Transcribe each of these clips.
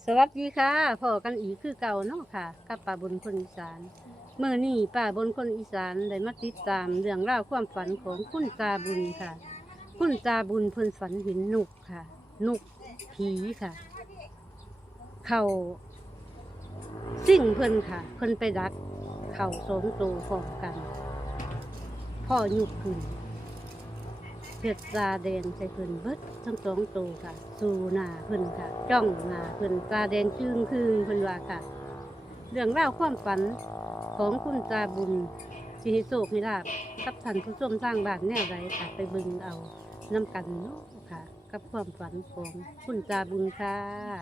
สวัสดีค่ะพ่อกันอีกคือเก่าเนาะค่ะกับป่าบนคนอีสานเมื่อนี้ป่าบนคนอีสานได้มาติดตามเรื่องราวความฝันของคุณตาบุญค่ะ คุณตาบุญเพิ่นฝันเห็นนกค่ะนกผีค่ะ เขาสิ่งเพิ่นค่ะ เพิ่นไปดักเข่าสองตัวพร้อมกัน พ่อหยุดขึ้นเผ็ดตาแดงใส่เพิ่นเบิดทั้งสองตัวค่ะ สู่หน้าเพิ่นค่ะ จ้องหน้าเพิ่นตาแดงจึ้งคืงเพิ่นว่าค่ะ เรื่องราวความฝันของคุณตาบุญสิให้โชคให้ลาบกับท่านผู้ชมทางบ้านแนวใดค่ะ ไปเบิ่งเอานำกันเนาะค่ะ กับความฝันของคุณตาบุญค่ะ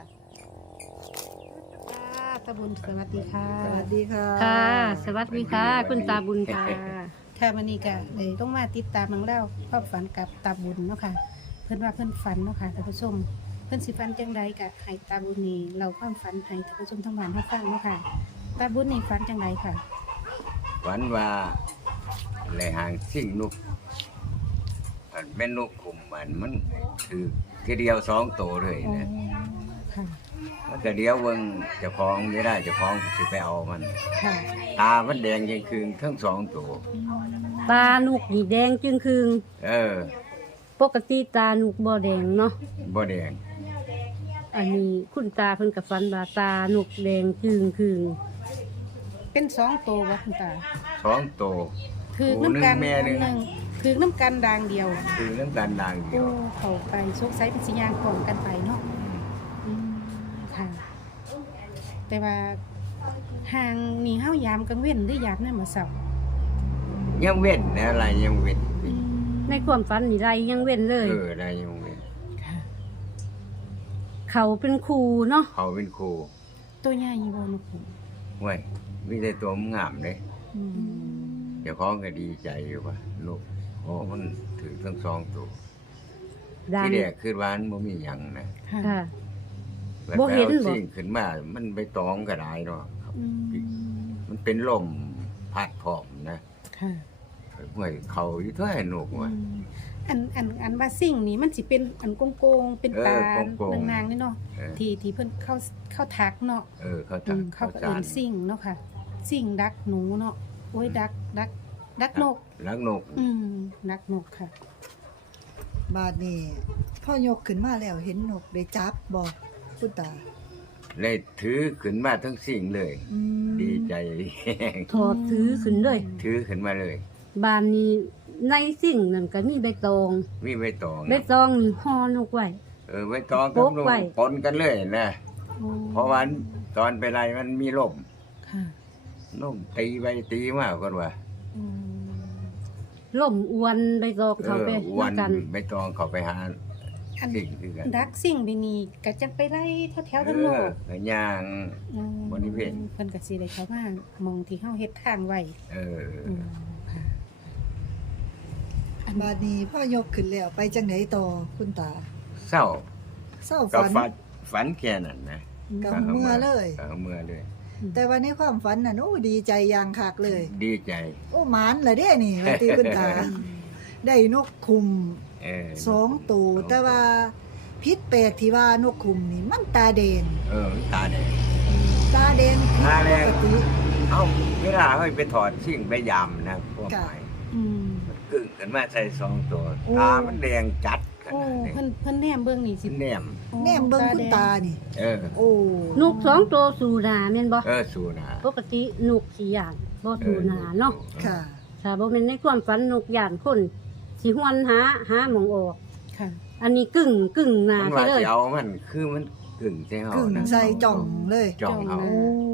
ตาบุญสวัสดีค่ะสวัสดีค่ะค่ะ สวัสดีค่ะ คุณตาบุญค่ะค่ะวันนี้ก็เลยต้องมาติดตามเรื่องเล่าความฝันกับตาบุญเนาะค่ะ เพิ่นว่าเพิ่นฝันเนาะค่ะท่านผู้ชม เพิ่นสิฝันจังใดกับให้ตาบุญนี่เราความฝันให้ท่านผู้ชมทั้งบ้านให้ฟังเนาะค่ะ ตาบุญนี่ฝันจังใดค่ะฝันว่าเลยหางสิ่งนกอันแม่นนกกลุ่มมันคือทีเดียวสองตัวเลยอ๋อนะค่ะมันก็เดียวเบิ่งเจะคล้าของไม่ได้เจะคล้าของสิไปเอามันค่ะตามันแดงยังคืนทั้งสองตัวตาหนุกนี่แดงจึงคืงเออปกติตาหนุกบ่แดงเนาะบ่แดงอันนี้คุณตาเพิ่นกับฝันว่าตาหนุกแดงจึงคืงเป็นสองตัววะคุณตาสองตัวคือน้ำกันแม่หนึ่งหนึ่งคือน้ำกันดางเดียวคือน้ำกันด่างเดีโอ้ยวเขาไปซกไซเป็นสิยางของกันไปเนาะ อืมค่ะ แต่ว่าห่างนี่เฮายามกลางเว้นหรือยามในมื้อเช้ายังเว้นนะอะไรยังเว้นในความฝันนี่ไรยังเว้นเลยอะไรยังเว้นค่ะเขาเป็นครูเนาะเขาเป็นครูตัวใหญ่บ่นกผมเว้ยมีแต่ตัวงามเลยอืมเจ้าของก็ดีใจอยู่ว่าลูกโอ้มันถือทั้งสองตัวดังที่แรกคือว่ามันบ่มีหยังนะค่ะค่ะแล้วบ่เห็นแปลว่าบ่สิ่งขึ้นมามันไปตองก็ได้เนาะอืมมันเป็นลมพัดพร้อมนะค่ะห่วยเขาอยู่เท่าไหร่หนุกว่ะอืมอันว่าสิ่งนี้มันสิเป็นอันโกงๆเป็นตาโกงๆนางๆนี่เนาะเออที่เพิ่นเข้าทักเนาะเขาอืทำมเขาก็จาเอิ้นนสิ่งเนาะค่ะ สิ่งดักหนูเนาะโอ้ยดักนกลักนกอืมดักนกค่ะบาดนี้พ่อยกขึ้นมาแล้วเห็นนกได้จับบ่คุณตาเลยถือขึ้นมาทั้งสิ่งเลยอืมดีใจแฮงถอดถือขึ้นเลยถือขึ้นมาเลยบ้านนี้ในสิ่งนั่นก็มีใบตองมีใบตองใบตองนี่ห่อนกไว้ใบตองกับโปะนกไว้ปนกันเลยนะโอ้เพราะว่าตอนไปไรมันมีลมค่ะลมตีไปตีมากกว่าอืมล่มอวนใบตองเขาไปวันนำกันใบตองเขาไปหาอันสิ่งคือกันดักสิ่งไปนี่ก็จะไปไล่แถวๆทางโลกก็ย่าง บริเวณเพิ่นก็สิได้เข้ามามองที่เฮาเฮ็ดทางไว้เอออืมค่ะอันบาดนี้พ่อยกขึ้นแล้วไปจังไดต่อคุณตาเศร้าเศร้าก็ฝันฝันแค่นั้นนะกับเมื่อเลยก็เมื่อเลยแต่ว่าในความฝันน่ะโอ้ดีใจอย่างคักเลยดีใจโอ้หมานละเด้นี่ว่าติคุณตา ได้นกคุมเออสองตัวแต่ว่าพิษแปลกที่ว่านกคุมนี่มันตาแดงตาแดงตาแดงผิดตาแดงปกติเอ้าเวลาเขาไปถอดชิ่งไปยำนะพวกค่ะไปอืมมันกึ่งขึ้นมาใส่สองตัวโอ้ตามันแดงจัดขโอ้นาดนี้เพิ่นแนมเบิ่งนี่สิแนมโอ้แนมเบิ่งคุณตานี่เออโอ้นกสองตัวสู่หนาแม่นบ่สูนาปกตินกขี้ย่านบ่สู่หนาเนาะค่ะถ้าบ่แม่นในความฝันนกย่านคนสิหวนหาหมองออกค่ะอันนี้กึ่งหนามันไปว่าเลยเสียวมันคือมันกึ่งใช่เหรกึ่งนะใส่จ่องเลยจ่องเอาโอ้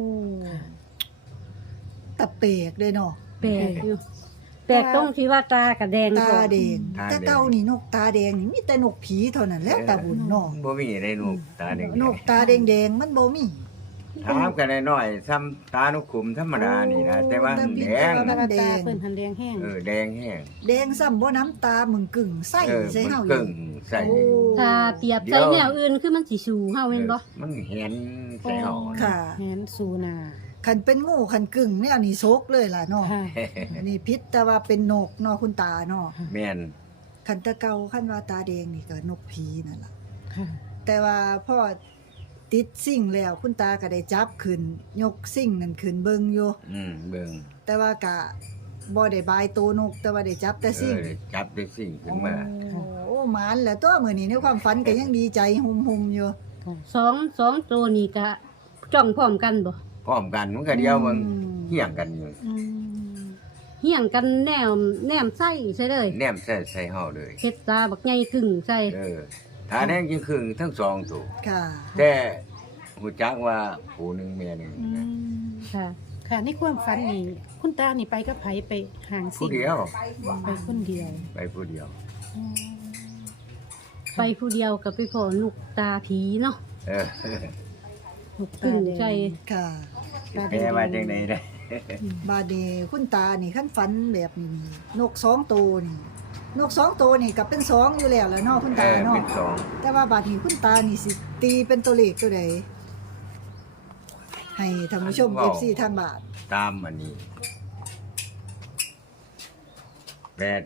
ตะเปกเลยเนาะแปลกอยู่แปลกตรงที่ว่าตากระแดงตาแดงตาแดงแต่เก่านี่นกตาแดงนี่มีแต่นกผีเท่านั้นแหล้วตาบุญเนาะบ่มีได้นกตาแดงนกตาแดงๆมันบ่มีถามกันน้อยๆซ้ำตานกขุมธรรมดานี่นะแต่ว่ามันแดงตาตาเพิ่นหันแดงแห้งแดงแห้งแดงซ้ำบ่น้ำตามึงกึ่งใส่ใส่มันเฮากึ่งใส่โอ้ถ้าเปรียบใส่แนวอื่นคือมันสิสูเฮาแม่นบ่มันเห็นใส่เฮานะค่ะแหนสูนาคันเป็นงูคันกึ่งแนวนี้โซกเลยล่ะเนาะค่ะนี่พิษแต่ว่าเป็นนกเนาะคุณตาเนาะแม่นคันแตะเก่าคันว่าตาแดงนี่ก็นกผีนั่นล่ะค่ะแต่ว่าพ่อติดสิ่งแล้วคุณตาก็ได้จับขึ้นยกสิ่งนั่นขึ้นเบิ่งอยู่เบิ่งแต่ว่ากะบ่ได้บายตัวนกแต่ว่าได้จับแต่สิ่งจับได้สิ่งขึ้นมาโอ้หมานแหล้วตัวมื้อนี้ในความฝันก็ยังดีใจหุ่มๆอยู่สองตัวนี้ก็จ้องพร้อมกันบ่พร้อมกันมันก็เดียวมันเฮี้ยงกันอยู่เฮี้ยงกันแนมใส่ใช่เลยแนมใส่เฮาเลยเฮ็ดตาบักใหญ่ครึ่งใส่ถ้าแดงจริงครึ่งทั้งสองตัวค่ะแต่ฮู้จักว่าผู้หนึงแม่หนึงนะค่ะค่ะในความฝันนี่คุณตานี่ไปกับไผไปห่างผู้สิ่งเดียวไปคนเดียวไปผู้เดียวไปผู้เดียวกับไปพ่อลูกตาผีเนาะเออลูกครึ่ตาง แดใจงค่ะแพ้ว่าจังได๋ได้บาดนี้คุณตานี่คันฝันแบบนี้นี่นก2ตัวนี่นก2ตัวนี่ก็เป็น2อยู่แล้วแหละเนาะคุณตาเนาะเป็นสองแต่ว่าบาดนี้คุณตานี่สิตีเป็นตัวเลขตัวใดให้ท่านผู้ชม FC ทางบ้านตามอันนี้แปด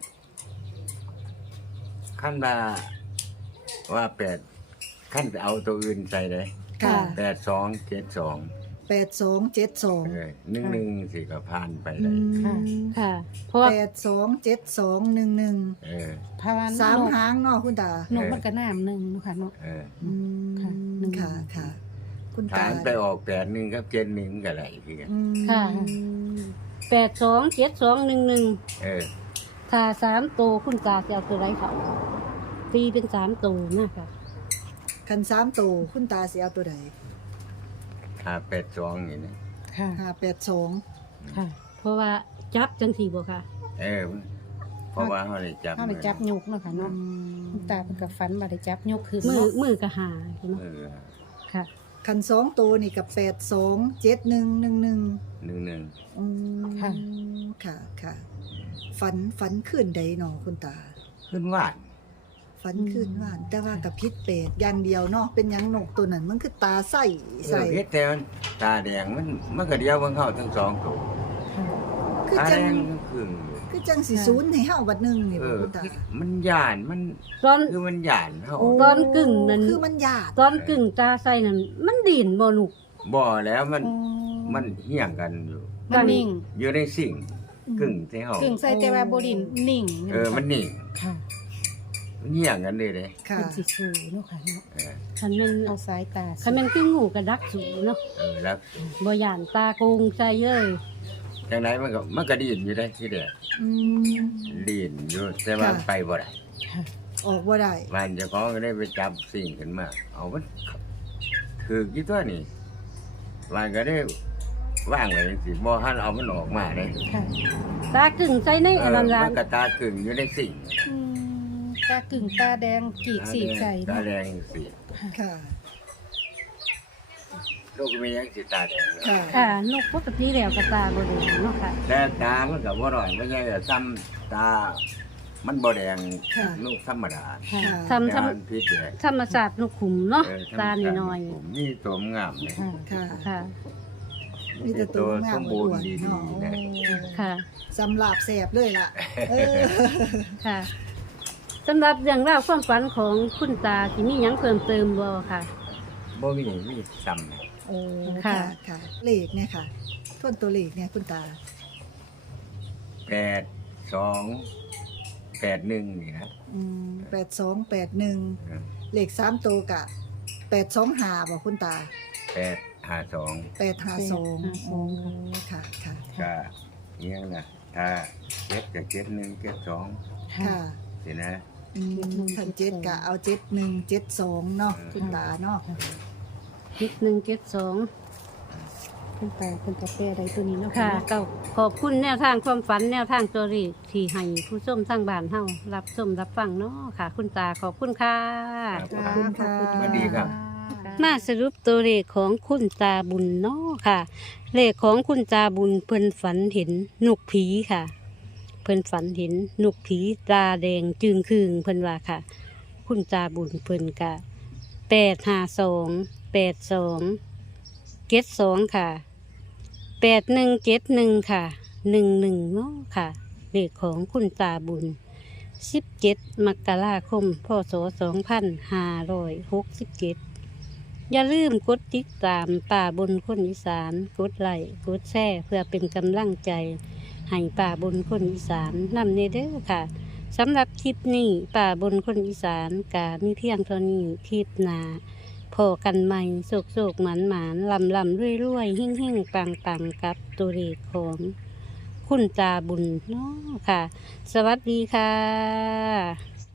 ขั้นว่าแปดขั้นเอาตัวอื่นใส่เลยค่ะ 8272 8272 1สิก็ผ่านไปอืเลยมค่ะ เพราะว่า 827211 เออภาวะสามหางเนาะคุณตานกมันก็น้ำหนึงเนาะค่ะเนาะเอออืมค่ะค่ะค่ะ คุณถาตามไปออก81กับ71ก็ได้คือกันอืมค่ะ 827211 เออถ้า3ตัวคุณตาจะเอาตัวไรเขาตีเป็น3ตัวนะคะคัน3ตัวคุณตาสิเอาตัวใด 582นี่นะค่ะ 582 ค่ะเพราะว่าจับจังสี่บ่ค่ะเออเพราะว่าเฮาได้จับเขาได้จับยกเนาะค่ะเนาะคุณตาเพิ่นก็ฝันว่าได้จับยกคือมือเนาะมือก็หาใช่ไหมเออค่ะคัน2ตัวนี่กับ827111 11 อืมค่ะค่ะค่ะฝันคืนใดเนาะคุณตาขึ้นว่าฝันคืนว่านแต่ว่ากับพิษเป็ดอย่างเดียวเนาะเป็นหยังนกตัวนั้นมันคือตาใสใสเฮ็ดแต่มันตาแดงมันก็เดียวมันเข้าทั้งสองตัวค่ะคือตาจัแดงงครึ่งอยู่คือจังสิศูนย์ให้เฮาบัดหนึงนี่เอบ่อคุณตามันย่านมันตอนคือมันย่านเฮาตอนกึ่งนั้นคือมันยากตอนกึ่งตาใส่นั่นมันดินบ่ลูกบ่แล้วมันเหี่ยงกันอยู่มันนิ่งอยู่ในสิ่งกึ่งที่เฮากึ่งใส่แต่ว่าบ่ดินนิ่งมันนิ่งค่ะมันเหี่ยงกันเลยเด้ค่ะเป็นสิสูเนาะค่ะเนาะเออคันแม่นเอาสายตาคันแม่นคืองูกระดักสูเนาะแล้วบ่ย่านตาโกงใส่เลยจังไดมันก็ดีนอยู่ได้ที่เดียวอืมดีนอยู่แต่ว่าค่ะไปบ่ได้ค่ะออกบ่ได้วันเจ้าของก็ได้ไปจับสิ่งขึ้นมา เอามันคือกี่ตัวนี่วันก็ได้ว่างไว้จังซี่บ่ทันเอามันออกมาเด้ค่ะตากึ่งใส่ในอันนั้นล่ะมันก็ตาครึ่งอยู่ในสิ่งตากึ่งตาแดงกีกสีกใส่ตาเนาะแดงสิค่ะลูกมีหยังสิตาแดงเนอะค่ะค่ะนกปกติแล้วก็ตาบ่แดงเนาะค่ะแต่ตามันก็บ่ร่อยไม่ใช่ว่าซ้ำตา มันบ่แดงค่ะลูกธรรมดาค่ะค่ะทำแต่มันพิษเลยธรรมศาสตร์นกขุมเนาะเออตาธรรมชติน้อยผมนี่ตัวงามเลยค่ะค่ะๆค่ะมีแต่ตัวงาสมมบูรณ์อ้วนดีๆเนาะๆนะค่ะสำหรับแสบเลยล่ะเออค่ะสำหรับเรื่องราวความฝันของคุณตาที่มีหยังเพิ่มเติมบ่ค่ะบ่มีซ้โอ้ค่ะค่ะค่ะเลขเนี่ยค่ะต้นตัวเลขเนี่ยคุณตาำ8281นี่นะ 8281 เออเลข3ตัวกะ825บ่คุณตา 852 852โอ้ค่ะค่ะก็เงี้ยนะถ้าเจ็ดกับ71 72 ค่ะสินะคัน7กะเอา7172เนาะคุณตาเนาะ 7172 คุณตาคุณตาแปรใดตัวนี้เนาะค่ะก็ขอบคุณแนวทางความฝันแนวทางตัวเลขที่ให้ผู้ชมทางบ้านเฮารับชมรับฟังเนาะค่ะ คุณตาขอบคุณค่ะครับขอบคุณค่ะสวัสดีครับมาสรุปตัวเลขของคุณตาบุญเนาะค่ะ เลขของคุณตาบุญเพิ่นฝันเห็นนกผีค่ะ เพิ่นฝันเห็นนกผีตาแดงจึงคืงเพิ่นว่าค่ะ คุณตาบุญเพิ่นกะ852 ค่ะ8171ค่ะ11เนาะค่ะ เลขของคุณตาบุญ17 มกราคม พศ 2567 อย่าลืมกดติดตามป่าบนคนอีสานกดไลค์กดแชร์เพื่อเป็นกำลังใจให้ป่าบนคนอีสานนำเนเด้อค่ะสำหรับคลิปนี้ป่าบนคนอีสานกามีเพียงเท่านี้คลิปหนาพอกันใหม่โศกโศกหมานหมานลำลำรวยรวยหิ่งหิ่งปังปังกับตัวเลขของคุณตาบุญเนาะค่ะ สวัสดีค่ะ